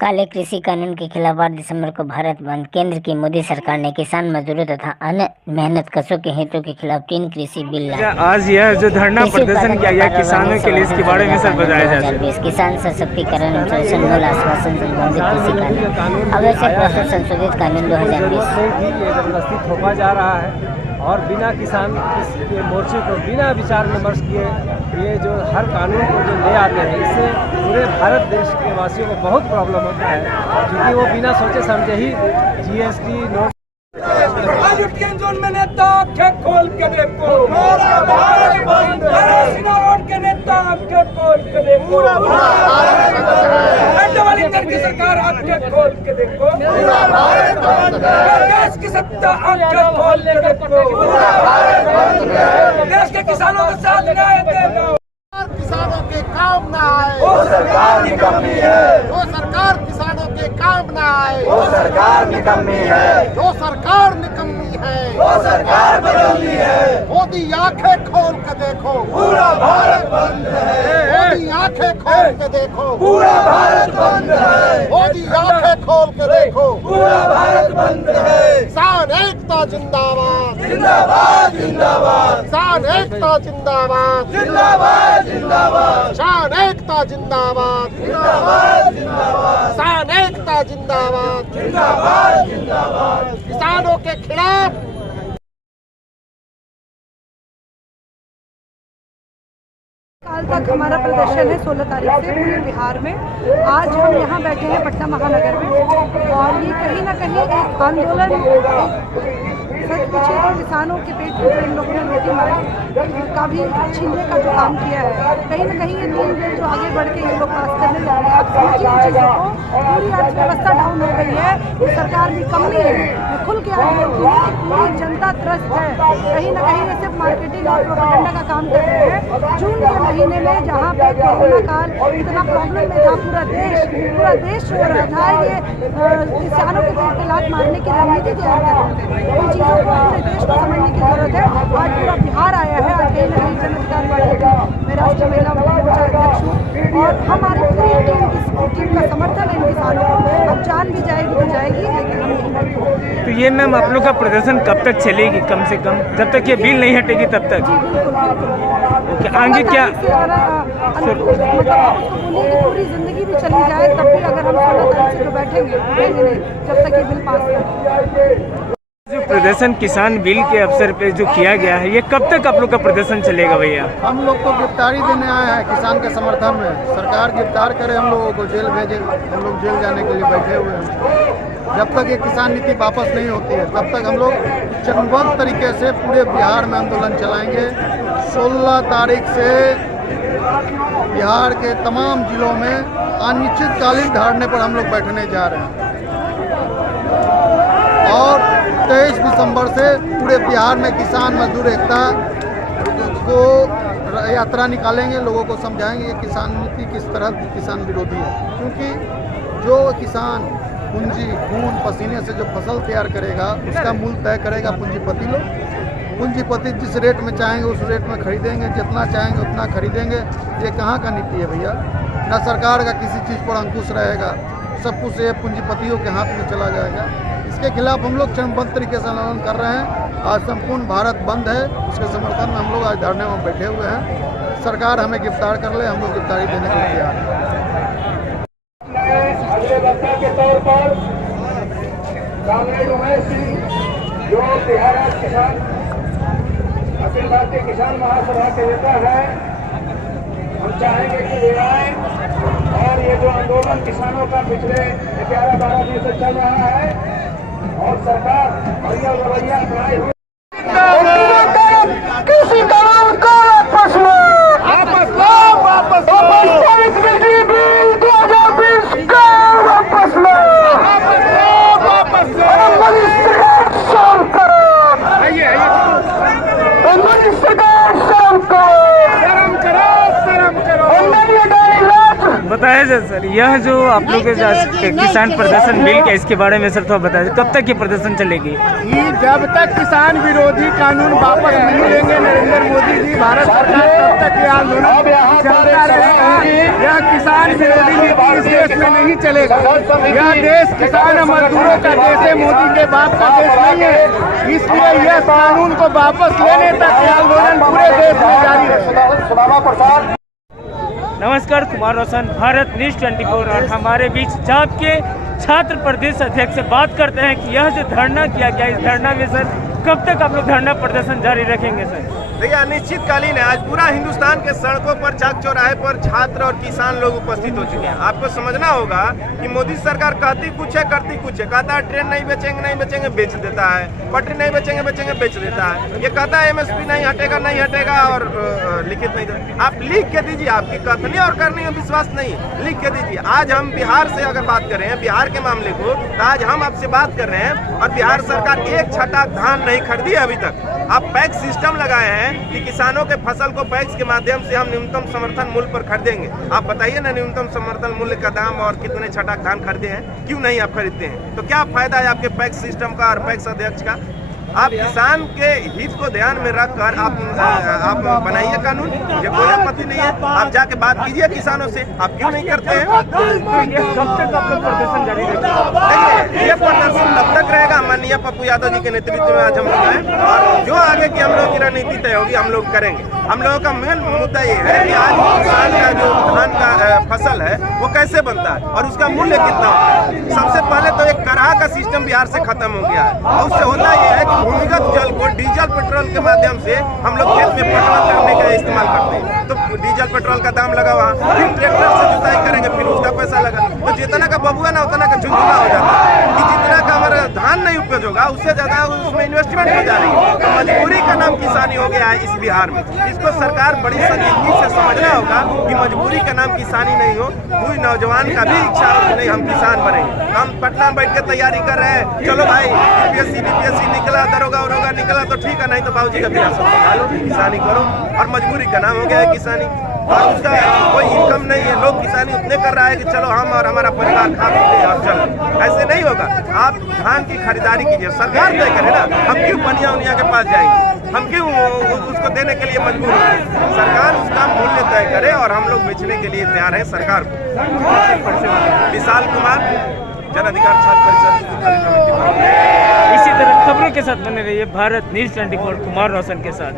काले कृषि कानून के खिलाफ 8 दिसंबर को भारत बंद। केंद्र की मोदी सरकार ने किसान, मजदूरों तथा अन्य मेहनतकशों के हितों के खिलाफ 3 कृषि बिल लाए। आज यह जो धरना प्रदर्शन किया गया किसानों के लिए, इसके बारे में सर बताया जाए। किसान सशक्तिकरण एवं मूल आश्वासन संबंधित कृषि कानून आवश्यक प्रस्तुत संशोधित कानून 2020 जबरदस्ती थोपा जा रहा है और बिना किसान के मोर्चे को बिना विचार विमर्श किए ये जो हर कानून को जो ले आते हैं, इससे पूरे भारत देश के वासियों को बहुत प्रॉब्लम होता है, क्योंकि वो बिना सोचे समझे ही जीएसटी नोट जोन में नेता आंखें खोल के देखो, रोड के नेता आंखें खोल के देखो, की सरकार आंखें खोल के देखो, देश की सत्ता आंखें खोल के देखो, देश के किसानों का साथ न्याय देना। किसानों के काम न आए वो सरकार निकम्मी है, वो सरकार किसानों के काम न आए वो सरकार निकम्मी है, जो सरकार निकम्मी है वो सरकार बदलनी है। मोदी आंखें खोल के देखो, पूरा भारत बंद है, मोदी आंखें खोल के देखो, पूरा भारत बंद है, मोदी आंखें खोल के देखो, पूरा भारत बंद है। किसान एकता जिंदाबाद, जिंदाबाद जिंदाबाद, किसान एकता जिंदाबाद, जिंदाबाद जिंदाबाद, किसान एकता जिंदाबाद, जिंदाबाद जिंदाबाद, किसान एकता जिंदाबाद, जिंदाबाद जिंदाबाद। किसानों के खिलाफ काल तक हमारा प्रदर्शन है 16 तारीख से पूरे बिहार में। आज हम यहाँ बैठे हैं पटना महानगर में और ये कहीं ना कहीं एक आंदोलन, सच पूछे तो किसानों के पेट पे इन लोगों ने रोटी मारी का भी छीनने का जो काम किया है। कहीं ना कहीं ये 3 बिल जो आगे बढ़ के ये लोग पास करने जा रहे हैं, आप समझिए इन चीज़ों को। पूरी अर्थव्यवस्था डाउन हो गई है, ये सरकार निकम्मी है। मैं खुल के आज बोलती हूँ कि पूरी जनता त्रस्त है। कहीं ना कहीं ये सिर्फ मार्केटिंग और प्रोपेगेंडा का काम कर रहे हैं। जून के महीने में जहाँ पे कोरोना काल इतना प्रॉब्लम में था, पूरा देश रो रहा था, ये किसानों के पेट पे लात मारने की रणनीति तैयार कर रहे थे। इन चीज़ों को पूरे देश को समझने की जरूरत है। आज पूरा बिहार आया है, आज कहीं ना कहीं जन अधिकार पार्टी का मैं राष्ट्रीय महिला मोर्चा अध्यक्ष हूँ और हमारी पूरी टीम का समर्थन है इन किसानों को। अब जान भी जाएगी तो जाएगी, लेकिन हम यहीं बैठे। तो ये मैम आप लोग का प्रदर्शन कब तक चलेगी? कम से कम जब तक ये बिल नहीं हटेगी तब तक। बिल्कुल आगे क्या पूरी जिंदगी भी चली जाए तब भी अगर हम 16 तारीख से तो बैठेंगे नहीं जब तक ये बिल पास करें। जो प्रदर्शन किसान बिल के अवसर पे जो किया गया है, ये कब तक आप लोग का प्रदर्शन चलेगा भैया? हम लोग तो गिरफ्तारी देने आए हैं किसान के समर्थन में। सरकार गिरफ्तार करे, हम लोगों को जेल भेजे, हम लोग जेल जाने के लिए बैठे हुए हैं। जब तक ये किसान नीति वापस नहीं होती है तब तक हम लोग चरणबद्ध तरीके से पूरे बिहार में आंदोलन चलाएंगे। 16 तारीख से बिहार के तमाम जिलों में अनिश्चितकालीन धरने पर हम लोग बैठने जा रहे हैं और 23 दिसंबर से पूरे बिहार में किसान मजदूर एकता को यात्रा निकालेंगे। लोगों को समझाएंगे कि किसान नीति किस तरह किसान विरोधी है, क्योंकि जो किसान पूंजी खून पसीने से जो फसल तैयार करेगा उसका मूल्य तय करेगा पूंजीपति लोग। पूंजीपति जिस रेट में चाहेंगे उस रेट में खरीदेंगे, जितना चाहेंगे उतना खरीदेंगे। ये कहाँ का नीति है भैया? न सरकार का किसी चीज़ पर अंकुश रहेगा, सब कुछ ये पूंजीपतियों के हाथ में चला जाएगा। इसके खिलाफ हम लोग चरणबद्ध तरीके से आंदोलन कर रहे हैं। आज संपूर्ण भारत बंद है, उसके समर्थन में हम लोग आज धरने में बैठे हुए हैं। सरकार हमें गिरफ्तार कर ले, हम लोग गिरफ्तारी देने के लिए तैयार हैं। अगले वक्ता के तौर पर कांग्रेस उमेश सिंह जो बिहार किसान अखिल भारतीय किसान महासभा के नेता है, हम चाहेंगे कि ये आए और ये जो आंदोलन किसानों का पिछले 11-12 दिन से चल रहा है और सरकार बढ़िया रवैया अपनाए हुए किसी कानून को वापस लो, वापस लो, वापस लो, 2020 का वापस लो, वापस लो, वापस लो, शर्म करो, बताया जाए सर, यह जो आप लोग के किसान प्रदर्शन बिल के इसके बारे में सर थोड़ा बता दें, कब तक ये प्रदर्शन चलेगी? कि जब तक किसान विरोधी कानून वापस नहीं लेंगे नरेंद्र मोदी जी भारत सरकार, तब तक ये आंदोलन चलता रहेगा। यह किसान विरोधी नीति इस देश में नहीं चलेगा। यह देश किसान और मजदूरों का देश है, मोदी के बाप का देश नहीं है। इसलिए यह कानून को वापस लेने तक ये आंदोलन पूरे देश में जारी रहेगा। नमस्कार, कुमार रोशन, भारत न्यूज़ 24 और हमारे बीच जाप के छात्र प्रदेश अध्यक्ष से बात करते हैं कि यह जो धरना किया गया, इस धरना में सर कब तक आप लोग धरना प्रदर्शन जारी रखेंगे सर? देखिए, अनिश्चितकालीन है। आज पूरा हिंदुस्तान के सड़कों पर, चौक चौराहे पर छात्र और किसान लोग उपस्थित हो चुके हैं। आपको समझना होगा कि मोदी सरकार कहती कुछ है, करती कुछ है। कहता है ट्रेन नहीं बेचेंगे, बेच देता है। पटरी नहीं बेचेंगे, बेच देता है। ये कहता है MSP नहीं हटेगा और लिखित नहीं देता। आप लिख के दीजिए, आपकी कथनी और करनी में विश्वास नहीं, लिख के दीजिए। आज हम बिहार से अगर बात कर रहे हैं, बिहार के मामले को, तो आज हम आपसे बात कर रहे हैं और बिहार सरकार एक छटाक धान नहीं खरीदी है अभी तक। आप पैक्स सिस्टम लगाए हैं कि किसानों के फसल को पैक्स के माध्यम से हम न्यूनतम समर्थन मूल्य पर खरीदेंगे। आप बताइए ना, न्यूनतम समर्थन मूल्य का दाम और कितने छटाक धान खरीदे हैं? क्यों नहीं आप खरीदते हैं? तो क्या फायदा है आपके पैक्स सिस्टम का और पैक्स अध्यक्ष का? आप किसान के हित को ध्यान में रखकर आप बनाइए कानून, ये कोई आपत्ति नहीं है। आप जाके बात कीजिए किसानों से, आप क्यों नहीं करते हैं? कब तक आप लोग प्रदर्शन जारी रखेंगे? देखिए, ये प्रदर्शन तब तक रहेगा माननीय पप्पू यादव जी के नेतृत्व में आज हम लोग हैं, और जो आगे की हम लोग की रणनीति तय होगी हम लोग करेंगे। हम लोगों का मेन मुद्दा ये है कि आज किसान का जो धान का फसल है वो कैसे बनता है और उसका मूल्य कितना होता है। सबसे पहले तो एक कराह का सिस्टम बिहार से खत्म हो गया है, और उससे होता यह है कि भूमिगत जल को डीजल पेट्रोल के माध्यम से हम लोग खेत में पटवन करने का इस्तेमाल करते हैं। तो डीजल पेट्रोल का दाम लगा वहाँ, फिर ट्रैक्टर से जुताई करेंगे, फिर उसका पैसा लगा। तो जितना का बबुआ ना उतना का झुंझुना हो जाता है कि जितना का हमारा धान नहीं उपज होगा उससे ज्यादा उसमें इन्वेस्टमेंट हो जा रही है। तो मजबूरी का नाम किसानी हो गया है इस बिहार में। इसको सरकार बड़ी संजीदगी से समझना होगा कि मजबूरी का नाम किसानी नहीं हो। कोई नौजवान का भी इच्छा हो कि नहीं हम किसान बनेंगे। हम पटना में बैठ के तैयारी कर रहे हैं, चलो भाई UPSC BPSC निकला, दरोगा उरोगा निकला तो ठीक है, नहीं तो बाबूजी का विरासत निकालो, किसानी करो। और मजबूरी का नाम हो गया है किसानी, और उसका कोई इनकम नहीं है। लोग किसानी उतने कर रहा है कि चलो हम और हमारा परिवार खा पीते हैं और चलो, ऐसे नहीं होगा। आप धान की खरीदारी कीजिए, सरकार तय करे ना। हम क्यों बनिया उनिया के पास जाएंगे? हम क्यों उसको देने के लिए मजबूर हैं? सरकार उसका मूल्य तय करे और हम लोग बेचने के लिए तैयार हैं सरकार को। विशाल कुमार, जन अधिकार छात्र परिषद। इसी तरह खबरों के साथ बने रहिए भारत न्यूज़ 24 कुमार रोशन के साथ।